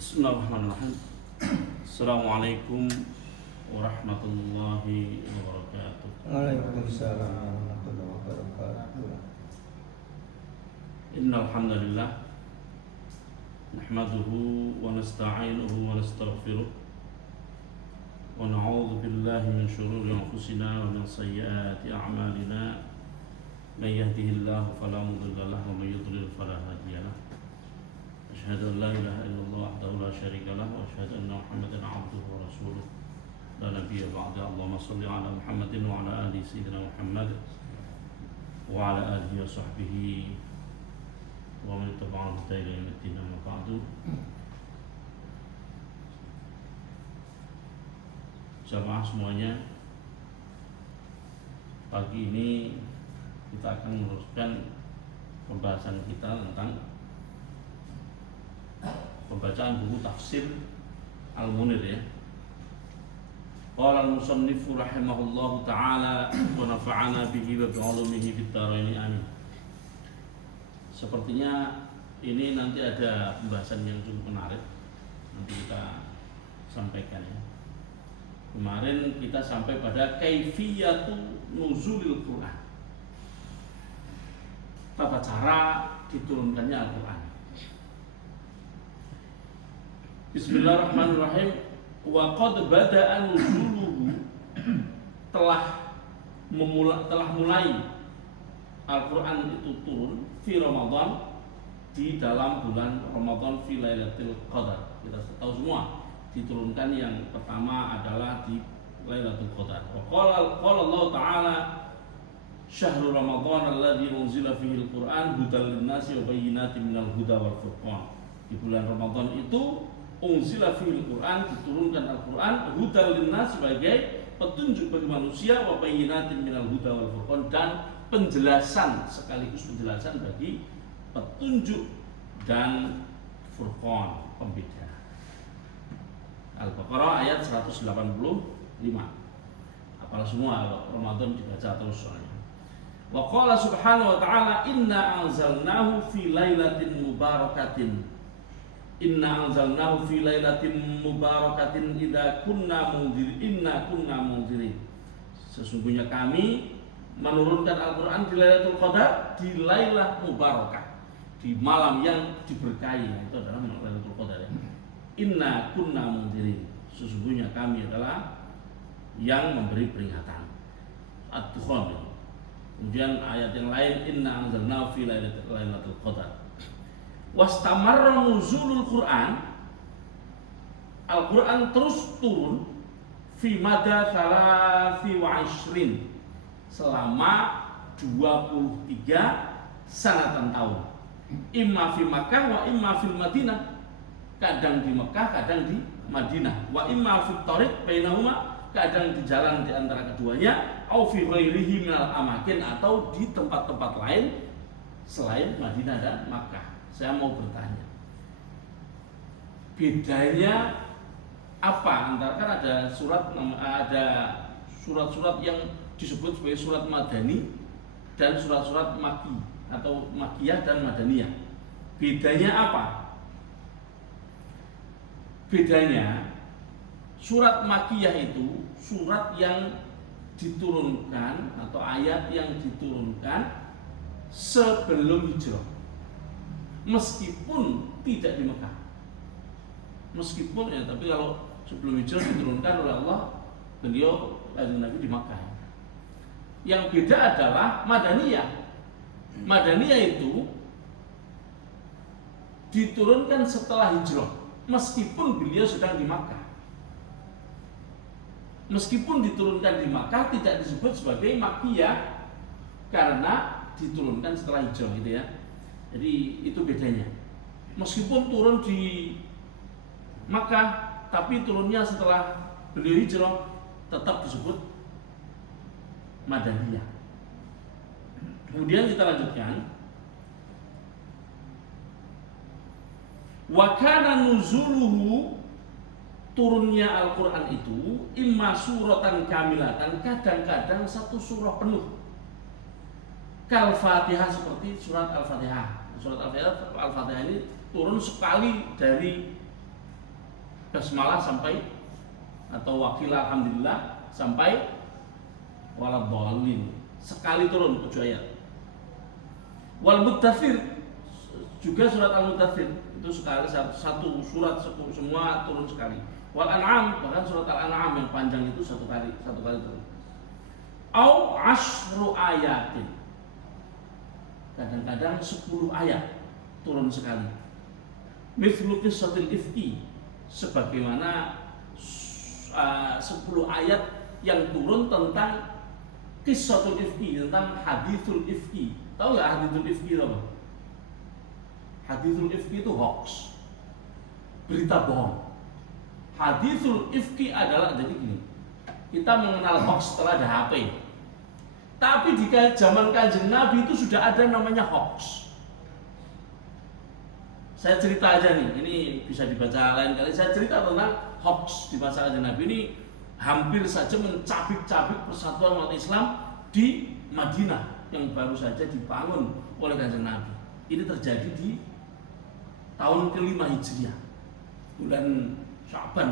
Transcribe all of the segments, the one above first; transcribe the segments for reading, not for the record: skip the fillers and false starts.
Bismillahirrahmanirrahim. Assalamualaikum warahmatullahi wabarakatuh. Waalaikumsalam warahmatullahi wabarakatuh. Innal hamdalillah nahmaduhu wa nasta'inuhu wa nastaghfiruh wa na'udzu billahi min shururi anfusina wa min sayyiati a'malina. May yahdihillahu fala mudilla lahu wa may yudlil fala hadiya lahu. Asyhadu an la ilaha illallah wahdahu la syarika lahu wa asyhadu anna Muhammadan 'abduhu wa rasuluh. La nabiyya ba'da. Allahumma shalli 'ala Muhammadin wa 'ala ali sayyidina Muhammad wa 'ala alihi wa sahbihi wa man tabi'ahum bi ihsan ila yaumid amma ba'du. Jamaah semuanya, pagi ini kita akan meneruskan pembahasan kita tentang pembacaan buku tafsir Al-Munir ya. Qala al-musannifu rahimahullahu ta'ala wa nafa'ana bihi wa bi'ulumihi fid dharain amin. Sepertinya ini nanti ada pembahasan yang cukup menarik, nanti kita sampaikan ya. Kemarin kita sampai pada kaifiyatu nuzulil Quran, tata cara diturunkannya Al-Quran. Bismillahirrahmanirrahim. Wa qad bada'a nuzuluhu, telah mulai Al-Quran itu turun fi Ramadan, di dalam bulan Ramadan, fi Lailatul Qadar. Kita tahu semua diturunkan yang pertama adalah di Lailatul Qadar. Wa qala Allah Ta'ala Syahrul Ramadan alladzi unzila fihi al-Qur'an hudal lin-nasi wa bayyinatin minal huda wal furqan. Di bulan Ramadan itu unzila fihi al-Qur'an, diturunkan Al-Qur'an, hudal lin-nasi, sebagai petunjuk bagi manusia, wa bayyinatin minal huda wal furqan, dan penjelasan sekaligus penjelasan bagi petunjuk dan furqan, pembeda. Al-Baqarah ayat 185. Apal semua Ramadan dibaca terus soalnya. Wa qala subhanahu wa ta'ala inna anzalnahu fi lailatin mubarakatin. Inna anzalnahu fi lailatin mubarakatin idza kunna munzirin. Inna kunna munzirin. Sesungguhnya kami menurunkan Al-Quran di Lailatul Qadar, di Lailah Mubarakah, di malam yang diberkahi. Itu adalah Lailatul Qadar ya. Inna kunna munzirin. Sesungguhnya kami adalah yang memberi peringatan. Ad-Dukhan. Kemudian ayat yang lain inna anzalnahu fi lailatul qadar. Wastamarra nuzulul Quran, Al-Quran terus turun fi mada 23, selama 23 sanatan tahun. Imma fi Makkah wa imma fil Madinah, kadang di Mekah, kadang di Madinah. Wa imma fi thariq bainahuma, kadang di jalan di antara keduanya. Au fi ghairihi minal amakin, atau di tempat-tempat lain selain Madinah dan Makkah. Saya mau bertanya, bedanya apa antara, kan ada surat-surat yang disebut sebagai surat Madani dan surat-surat Makki atau Makkiyah dan Madaniyah. Bedanya apa? Bedanya, surat Makkiyah itu surat yang diturunkan atau ayat yang diturunkan sebelum hijrah, meskipun tidak di Mekah. Meskipun ya, tapi kalau sebelum hijrah diturunkan oleh Allah, beliau lahir Nabi di Makkah. Yang beda adalah Madaniyah. Madaniyah itu diturunkan setelah hijrah, meskipun beliau sedang di Makkah. Meskipun diturunkan di Makkah, tidak disebut sebagai Makkiyah karena diturunkan setelah hijrah gitu ya. Jadi itu bedanya. Meskipun turun di Makkah, tapi turunnya setelah beliau hijrah, tetap disebut Madaniyah. Kemudian kita lanjutkan. Wa kana nuzuluhu, turunnya Al-Quran itu imma suratan kamilatan, kadang-kadang satu surah penuh. Kal Fatihah, seperti surat Al-Fatihah. Surat Al-Fatihah ini turun sekali dari basmalah sampai atau wakil alhamdulillah sampai waladhdallin. Sekali turun 7 ayat. Wal Muddatsir juga surat Al-Muddatsir itu sekali satu surat semua turun sekali. Wal An'am bahkan surat Al-An'am yang panjang itu satu kali turun. Au asyru ayatin. Kadang-kadang 10 ayat turun sekali. Mithlu qissatil ifki, sebagaimana 10 ayat yang turun tentang qissatul ifki, tentang hadithul ifki. Tahu nggak hadithul ifki apa? Hadithul ifki itu hoax, berita bohong. Hadithul ifki adalah, jadi gini, kita mengenal hoax setelah ada HP. Tapi di zaman Kanjeng Nabi itu sudah ada namanya hoax. Saya cerita aja nih, ini bisa dibaca lain kali. Saya cerita tentang hoax di masa Kanjeng Nabi ini hampir saja mencabik-cabik persatuan umat Islam di Madinah yang baru saja dibangun oleh Kanjeng Nabi. Ini terjadi di tahun ke-5 Hijriah, bulan Sya'ban.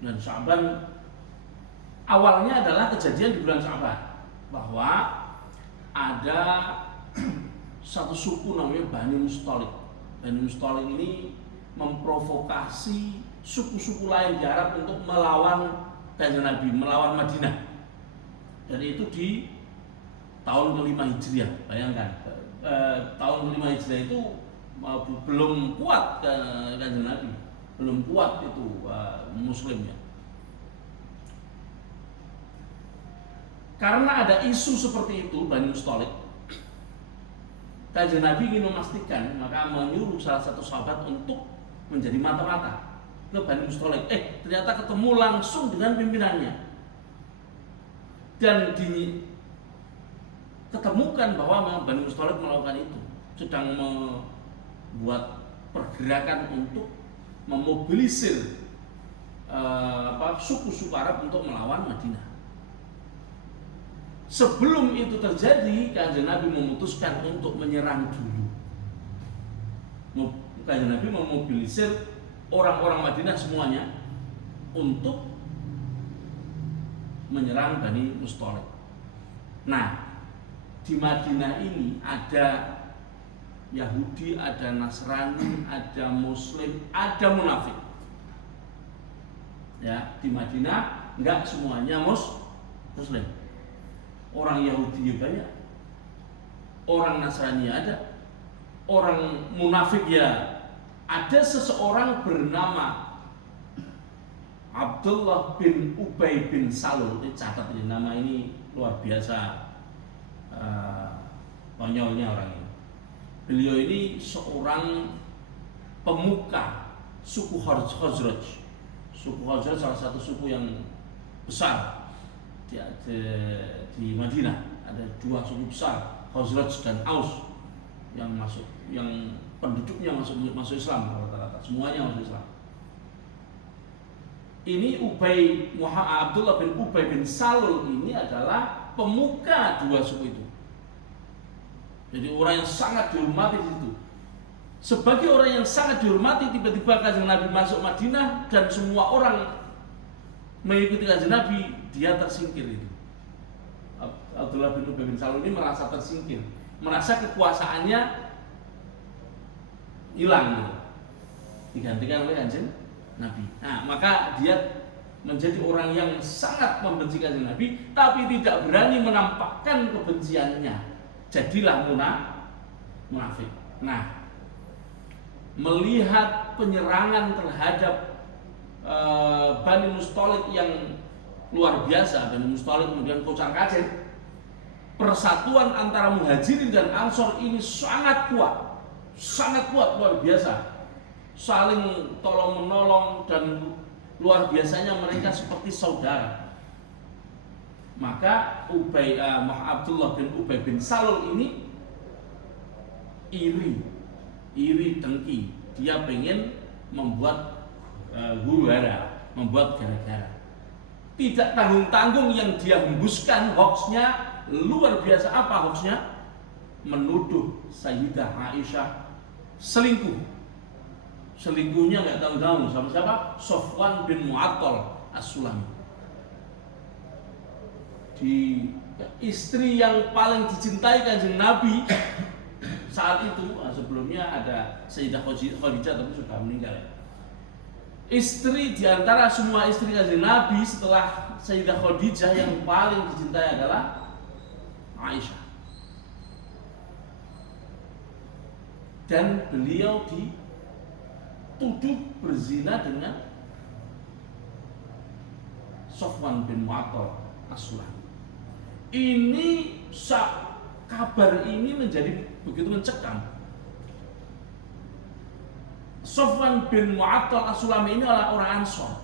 Bulan Sya'ban awalnya adalah kejadian di bulan Sya'ban bahwa ada satu suku namanya Bani Mustalik. Bani Mustalik ini memprovokasi suku-suku lain di Arab untuk melawan Kanjeng Nabi, melawan Madinah. Dan itu di tahun ke-5 Hijriah. Bayangkan, tahun ke-5 Hijriah itu belum kuat Kanjeng Nabi, belum kuat itu muslimnya. Karena ada isu seperti itu Bani Mustalik, Kanjeng Nabi ingin memastikan, maka menyuruh salah satu sahabat untuk menjadi mata-mata ke Bani Mustalik. Ternyata ketemu langsung dengan pimpinannya dan diketemukan bahwa memang Bani Mustalik melakukan itu, sedang membuat pergerakan untuk memobilisir suku-suku Arab untuk melawan Madinah. Sebelum itu terjadi, Kanjeng Nabi memutuskan untuk menyerang dulu. Kanjeng Nabi memobilisir orang-orang Madinah semuanya untuk menyerang Bani Mustalik. Nah, di Madinah ini ada Yahudi, ada Nasrani, ada Muslim, ada munafik. Ya, di Madinah enggak semuanya Muslim. Orang Yahudi banyak, orang Nasrani ada, orang munafik ya ada. Seseorang bernama Abdullah bin Ubay bin Salul. Ini catat ini, nama ini luar biasa konyolnya orang ini. Beliau ini seorang pemuka suku Khazraj. Suku Khazraj salah satu suku yang besar di Madinah. Ada 2 suku besar, Khazraj dan Aus, yang penduduknya masuk Islam rata-rata, semuanya masuk Islam. Ini Abdullah bin Ubay bin Salul ini adalah pemuka 2 suku itu. Jadi orang yang sangat dihormati di situ. Sebagai orang yang sangat dihormati, tiba-tiba Kanjeng Nabi masuk Madinah dan semua orang mengikuti Kanjeng Nabi, dia tersingkir itu. Abdullah bin Ubay bin Salul ini merasa tersingkir, merasa kekuasaannya hilang gitu, digantikan oleh Kanjeng Nabi. Nah, maka dia menjadi orang yang sangat membenci Kanjeng Nabi, tapi tidak berani menampakkan kebenciannya. Jadilah munafik. Nah, melihat penyerangan terhadap Bani Mustalik yang luar biasa, Bani Mustalik kemudian kocar-kacir, persatuan antara Muhajirin dan Ansor ini sangat kuat luar biasa, saling tolong menolong dan luar biasanya mereka seperti saudara. Maka Abdullah bin Ubay bin Salul ini iri dengki, dia pengen membuat huru-hara, membuat gara-gara. Tidak tanggung-tanggung yang dia hembuskan hoaxnya luar biasa. Apa hoaxnya? Menuduh Sayyidah Aisyah selingkuh. selingkuhnya nggak tahu-tahu sama siapa? Sofwan bin Mu'attal As-Sulami. Di istri yang paling dicintai Kanjeng Nabi saat itu, sebelumnya ada Sayyidah Khadijah tapi sudah meninggal. Istri di antara semua istri Kanjeng Nabi setelah Sayyidah Khadijah yang paling dicintai adalah Aisyah. Dan beliau dituduh berzina dengan Sofwan bin Mu'attal As-Sulami. Ini kabar ini menjadi begitu mencekam. Sofwan bin Mu'attal As-Sulami ini adalah orang Ansor,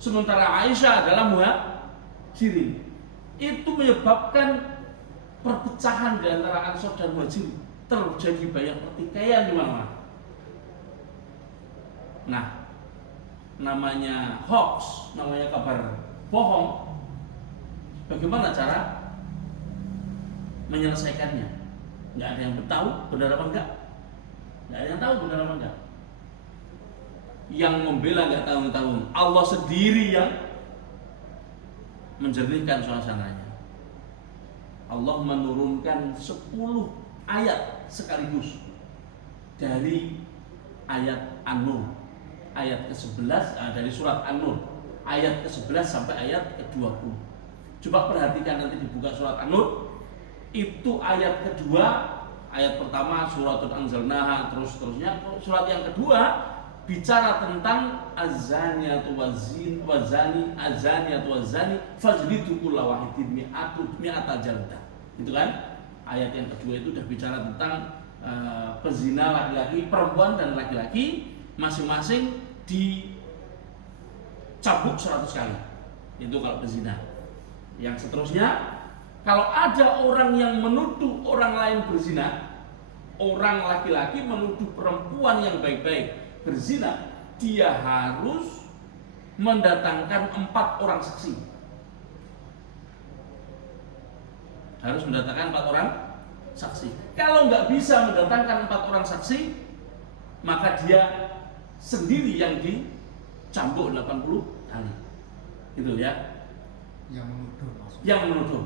sementara Aisyah adalah Muhajirin. Itu menyebabkan perpecahan di antara Ansor dan Muhajirin, terjadi banyak pertikaian di mana-mana. Nah, namanya hoax, namanya kabar bohong. Bagaimana cara menyelesaikannya? Nggak ada yang tahu benar apa enggak. Nggak ada yang tahu benar apa enggak. Yang membela nggak tahu-tahu. Allah sendiri yang menjernihkan suasananya. Allah menurunkan 10 ayat sekaligus dari ayat An-Nur, ayat ke-11 dari surat An-Nur, ayat ke-11 sampai ayat ke-20. Coba perhatikan nanti dibuka surat An-Nur, itu ayat kedua, ayat pertama suratul anzalnaha, terus-terusnya. Surat yang kedua bicara tentang azaniyatu wazani fajlidu kulla wahidin mi'ata jaldah. Itu kan? Ayat yang kedua itu sudah bicara tentang pezina laki-laki, perempuan dan laki-laki masing-masing dicambuk 100 kali. Itu kalau pezina. Yang seterusnya, kalau ada orang yang menuduh orang lain berzina, orang laki-laki menuduh perempuan yang baik-baik berzina, dia harus mendatangkan 4 orang saksi. Harus mendatangkan 4 orang saksi. Kalau nggak bisa mendatangkan 4 orang saksi, maka dia sendiri yang dicambuk 80 kali. Itu ya. Yang menuduh maksudnya. Yang menuduh.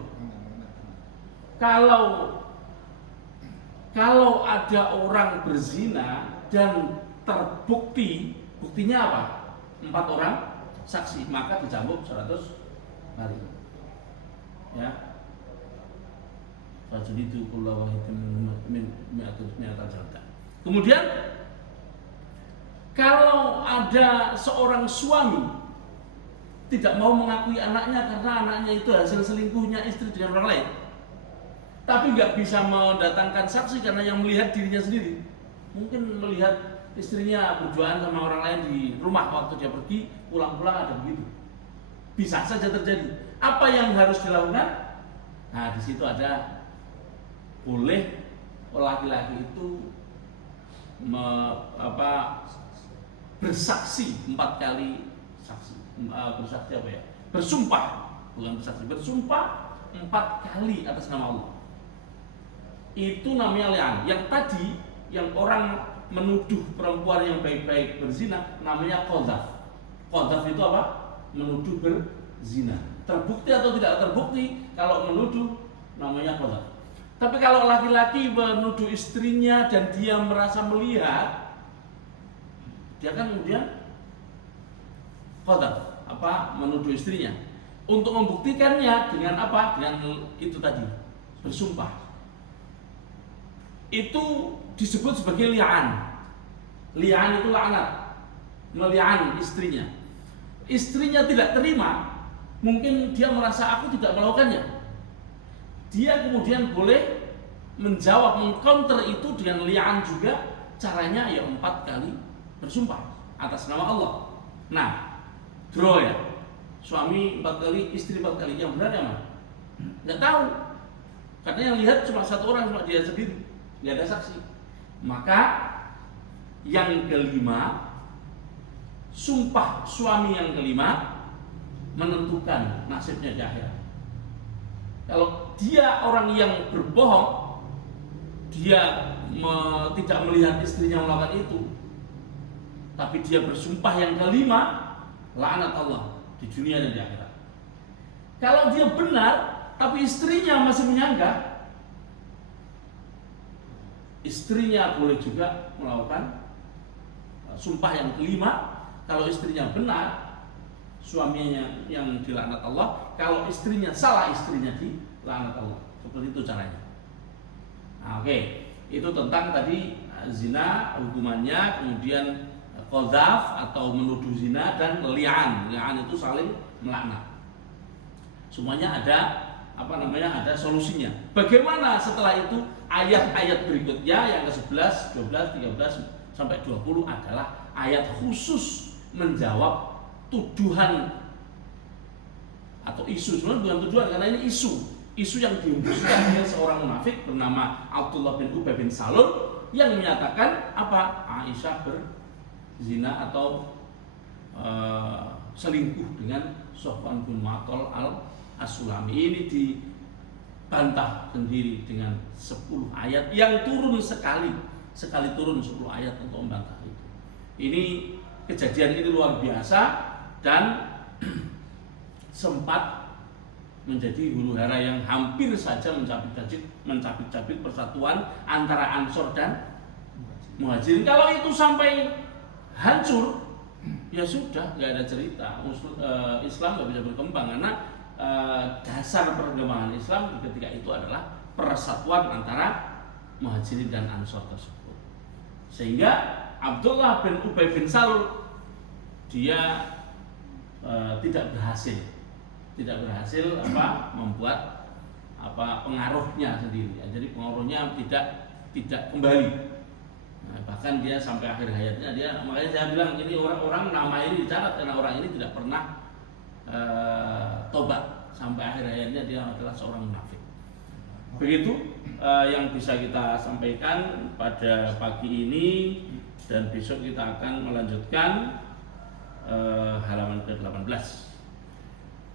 Kalau ada orang berzina dan terbukti, buktinya apa? 4 orang saksi, maka dicambuk 100 kali. Ya. Fajlidu kulla wahidin mi'ata jaldah. Kemudian kalau ada seorang suami tidak mau mengakui anaknya karena anaknya itu hasil selingkuhnya istri dengan orang lain, tapi nggak bisa mendatangkan saksi karena yang melihat dirinya sendiri, mungkin melihat istrinya berduaan sama orang lain di rumah waktu dia pergi, pulang-pulang ada begitu, bisa saja terjadi. Apa yang harus dilakukan? Nah, di situ ada boleh laki-laki itu bersaksi 4 kali saksi. Bersaksi apa ya? Bersumpah, bukan bersaksi, bersumpah 4 kali atas nama Allah. Itu namanya li'an. Yang tadi, yang orang menuduh perempuan yang baik-baik berzina, namanya qadzaf. Qadzaf itu apa? Menuduh berzina. Terbukti atau tidak terbukti, kalau menuduh namanya qadzaf. Tapi kalau laki-laki menuduh istrinya dan dia merasa melihat, dia kan kemudian qadzaf, menuduh istrinya. Untuk membuktikannya dengan apa? Dengan itu tadi, bersumpah. Itu disebut sebagai li'an. Li'an itu laknat, meli'an istrinya. Istrinya tidak terima, mungkin dia merasa aku tidak melakukannya. Dia kemudian boleh menjawab, mengcounter itu dengan li'an juga. Caranya ya 4 kali bersumpah atas nama Allah. Nah, draw ya, suami 4 kali, istri 4 kali, yang benar yang mana? Nggak tahu, karena yang lihat cuma 1 orang, cuma dia sendiri, nggak ada saksi. Maka yang kelima, sumpah suami yang kelima menentukan nasibnya di akhirat. Kalau dia orang yang berbohong, dia tidak melihat istrinya melakukan itu, tapi dia bersumpah yang kelima, laknat Allah di dunia dan di akhirat. Kalau dia benar tapi istrinya masih menyanggah, istrinya boleh juga melakukan sumpah yang kelima. Kalau istrinya benar, suaminya yang dilaknat Allah. Kalau istrinya salah, istrinya dilaknat Allah. Seperti itu caranya. Nah, oke. Itu tentang tadi zina hukumannya, kemudian qadzaf atau menuduh zina, dan li'an. Li'an itu saling melaknat. Semuanya ada ada solusinya. Bagaimana setelah itu? Ayat-ayat berikutnya yang ke-11, 12, 13 sampai 20 adalah ayat khusus menjawab tuduhan atau isu. Sebenarnya bukan tuduhan karena ini isu yang dihembuskan oleh seorang munafik bernama Abdullah bin Ubay bin Salul yang menyatakan Aisyah berzina atau selingkuh dengan Sofwan bin Mu'attal al-As-Sulami. Ini dibantah sendiri dengan 10 ayat yang turun sekali turun 10 ayat untuk membantah itu. Ini kejadian ini luar biasa dan sempat menjadi huru-hara yang hampir saja mencabik-cabik persatuan antara Ansor dan Muhajirin. Kalau itu sampai hancur, ya sudah, nggak ada cerita. Islam nggak bisa berkembang karena dasar perkembangan Islam ketika itu adalah persatuan antara Muhajirin dan Ansor tersebut. Sehingga Abdullah bin Ubay bin Salul dia tidak berhasil membuat pengaruhnya sendiri. Jadi pengaruhnya tidak kembali. Nah, bahkan dia sampai akhir hayatnya makanya saya bilang ini orang nama ini dicatat karena orang ini tidak pernah tobat. Sampai akhir hayatnya dia adalah seorang munafik. Begitu yang bisa kita sampaikan pada pagi ini, dan besok kita akan melanjutkan halaman ke-18.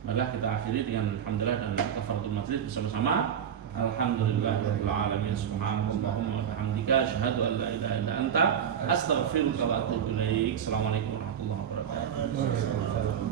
Maka kita akhiri dengan alhamdulillah dan kafaratul majlis bersama-sama. Alhamdulillahirabbil alamin. Subhanallahumma wa bihamdika asyhadu an la ilaha illa anta astaghfiruka wa atubu ilaik. Assalamualaikum warahmatullahi wabarakatuh.